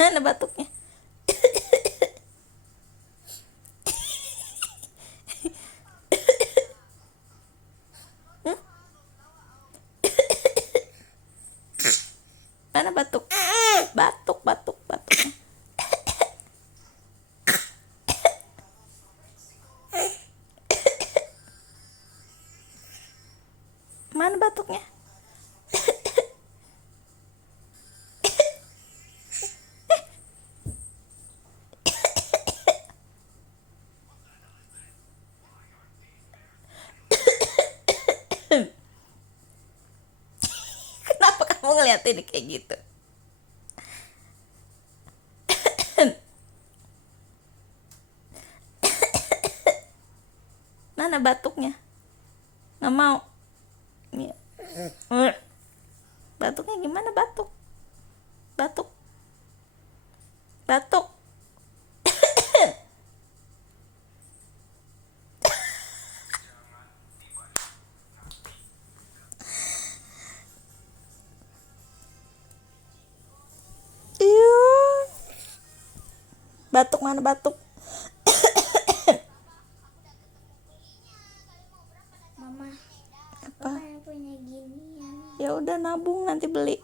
Mana batuknya? Hmm? Mana batuk? Batuknya. Mana batuknya? Kenapa kamu ngeliatin kayak gitu? Mana batuknya? Nggak mau. Iya. Batuknya gimana batuk? Batuk. Batuk. Iya. Batuk mana batuk? Mama, Apa? yang punya ginian. Ya udah nabung nanti beli.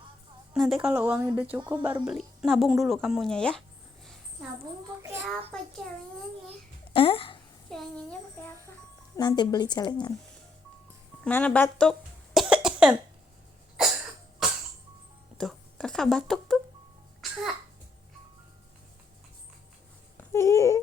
Nanti kalau uangnya udah cukup baru beli. Nabung dulu kamunya ya. Nabung pakai apa celengannya? Eh? Celengannya pakai apa? Nanti beli celengan. Mana batuk? Tuh, kakak batuk tuh. Ih.